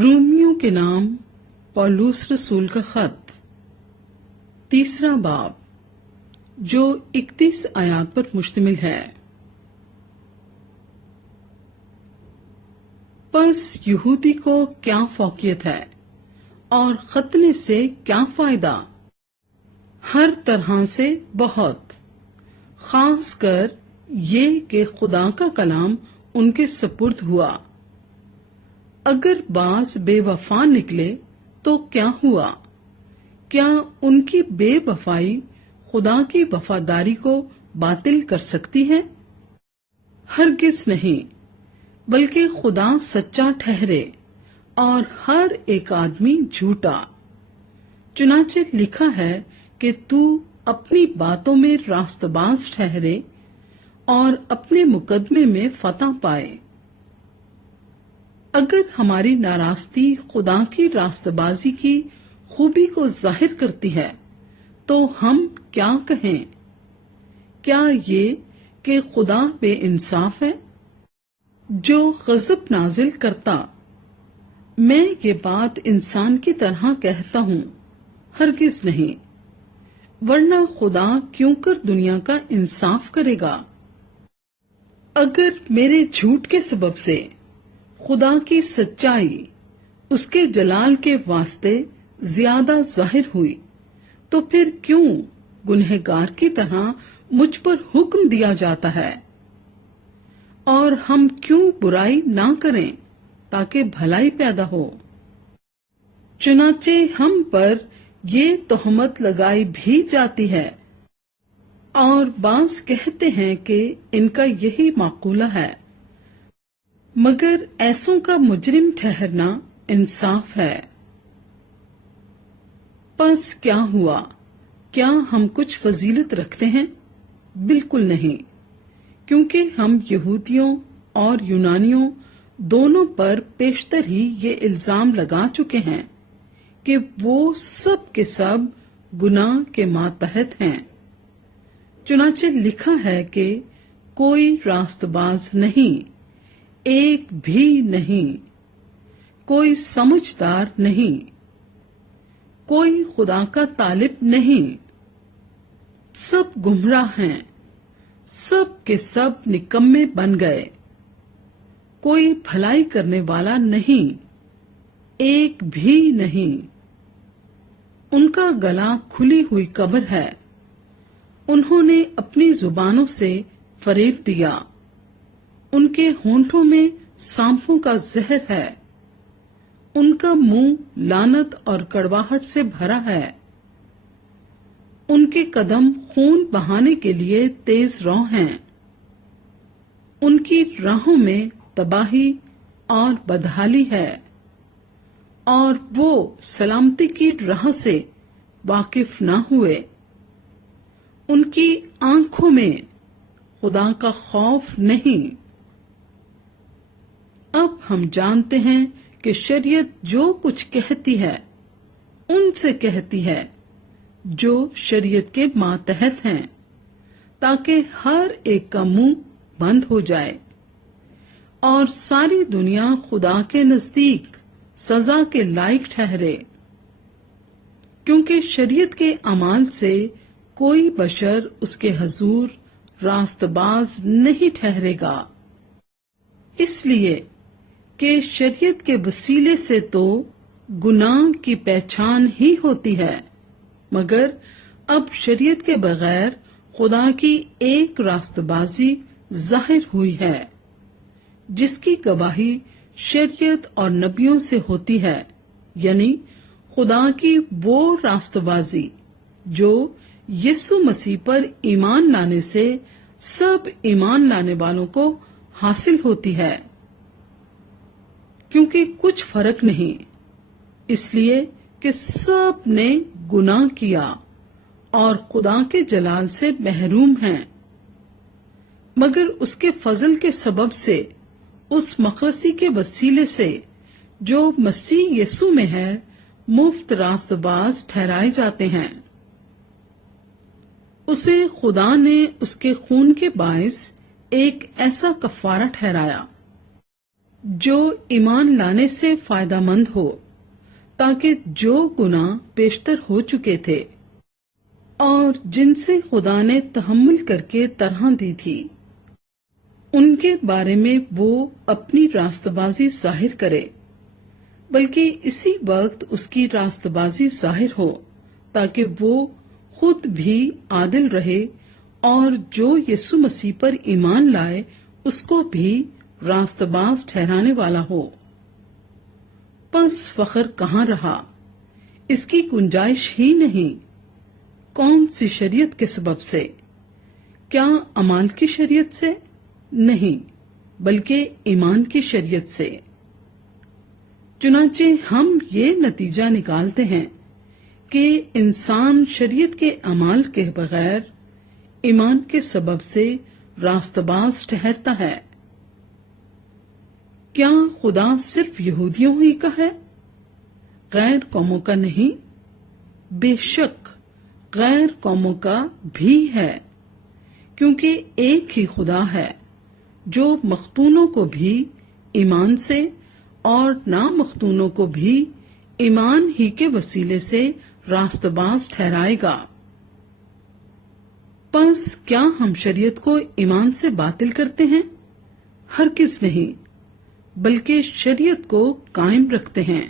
رومیوں کے نام پولوس رسول کا خط، 3 باب، جو 31 آیات پر مشتمل ہے۔ پس یہودی کو کیا فوقیت ہے اور ختنے سے کیا فائدہ؟ ہر طرح سے بہت، خاص کر یہ کہ خدا کا کلام ان کے سپرد ہوا۔ اگر بعض بے وفا نکلے تو کیا ہوا؟ کیا ان کی بے وفائی خدا کی وفاداری کو باطل کر سکتی ہے؟ ہرگز نہیں، بلکہ خدا سچا ٹھہرے اور ہر ایک آدمی جھوٹا۔ چنانچہ لکھا ہے کہ تو اپنی باتوں میں راست باز ٹھہرے اور اپنے مقدمے میں فتح پائے۔ اگر ہماری ناراستی خدا کی راست بازی کی خوبی کو ظاہر کرتی ہے تو ہم کیا کہیں؟ کیا یہ کہ خدا بے انصاف ہے جو غضب نازل کرتا؟ میں یہ بات انسان کی طرح کہتا ہوں، ہرگز نہیں، ورنہ خدا کیوں کر دنیا کا انصاف کرے گا؟ اگر میرے جھوٹ کے سبب سے خدا کی سچائی اس کے جلال کے واسطے زیادہ ظاہر ہوئی تو پھر کیوں گنہگار کی طرح مجھ پر حکم دیا جاتا ہے؟ اور ہم کیوں برائی نہ کریں تاکہ بھلائی پیدا ہو؟ چنانچہ ہم پر یہ تہمت لگائی بھی جاتی ہے، اور بعض کہتے ہیں کہ ان کا یہی مقولہ ہے، مگر ایسوں کا مجرم ٹھہرنا انصاف ہے۔ پس کیا ہوا؟ کیا ہم کچھ فضیلت رکھتے ہیں؟ بالکل نہیں، کیونکہ ہم یہودیوں اور یونانیوں دونوں پر پیشتر ہی یہ الزام لگا چکے ہیں کہ وہ سب کے سب گناہ کے ماتحت ہیں۔ چنانچہ لکھا ہے کہ کوئی راست باز نہیں، ایک بھی نہیں، کوئی سمجھدار نہیں، کوئی خدا کا طالب نہیں، سب گمراہ ہیں، سب کے سب نکمے بن گئے، کوئی بھلائی کرنے والا نہیں، ایک بھی نہیں۔ ان کا گلا کھلی ہوئی قبر ہے، انہوں نے اپنی زبانوں سے فریب دیا، ان کے ہونٹوں میں سانپوں کا زہر ہے، ان کا منہ لعنت اور کڑواہٹ سے بھرا ہے، ان کے قدم خون بہانے کے لیے تیز رو ہیں، ان کی راہوں میں تباہی اور بدحالی ہے، اور وہ سلامتی کی راہ سے واقف نہ ہوئے، ان کی آنکھوں میں خدا کا خوف نہیں۔ اب ہم جانتے ہیں کہ شریعت جو کچھ کہتی ہے ان سے کہتی ہے جو شریعت کے ماتحت ہیں، تاکہ ہر ایک کا منہ بند ہو جائے اور ساری دنیا خدا کے نزدیک سزا کے لائق ٹھہرے، کیونکہ شریعت کے اعمال سے کوئی بشر اس کے حضور راست باز نہیں ٹھہرے گا، اس لیے کہ شریعت کے وسیلے سے تو گناہ کی پہچان ہی ہوتی ہے، مگر اب شریعت کے بغیر خدا کی ایک راست بازی ظاہر ہوئی ہے، جس کی گواہی شریعت اور نبیوں سے ہوتی ہے، یعنی خدا کی وہ راست بازی جو یسوع مسیح پر ایمان لانے سے سب ایمان لانے والوں کو حاصل ہوتی ہے، کیونکہ کچھ فرق نہیں، اس لیے کہ سب نے گناہ کیا اور خدا کے جلال سے محروم ہیں، مگر اس کے فضل کے سبب سے اس مخلصی کے وسیلے سے جو مسیح یسوع میں ہے مفت راست باز ٹھہرائے جاتے ہیں۔ اسے خدا نے اس کے خون کے باعث ایک ایسا کفارہ ٹھہرایا جو ایمان لانے سے فائدہ مند ہو، تاکہ جو گناہ پیشتر ہو چکے تھے اور جن سے خدا نے تحمل کر کے طرح دی تھی، ان کے بارے میں وہ اپنی راست بازی ظاہر کرے، بلکہ اسی وقت اس کی راست بازی ظاہر ہو تاکہ وہ خود بھی عادل رہے اور جو یسوع مسیح پر ایمان لائے اس کو بھی راست باز ٹھہرانے والا ہو۔ پس فخر کہاں رہا؟ اس کی گنجائش ہی نہیں۔ کون سی شریعت کے سبب سے؟ کیا اعمال کی شریعت سے؟ نہیں، بلکہ ایمان کی شریعت سے۔ چنانچہ ہم یہ نتیجہ نکالتے ہیں کہ انسان شریعت کے اعمال کے بغیر ایمان کے سبب سے راست باز ٹھہرتا ہے۔ کیا خدا صرف یہودیوں ہی کا ہے، غیر قوموں کا نہیں؟ بے شک غیر قوموں کا بھی ہے، کیونکہ ایک ہی خدا ہے جو مختونوں کو بھی ایمان سے اور نامختونوں کو بھی ایمان ہی کے وسیلے سے راست باز ٹھہرائے گا۔ پس کیا ہم شریعت کو ایمان سے باطل کرتے ہیں؟ ہرگز نہیں، بلکہ شریعت کو قائم رکھتے ہیں۔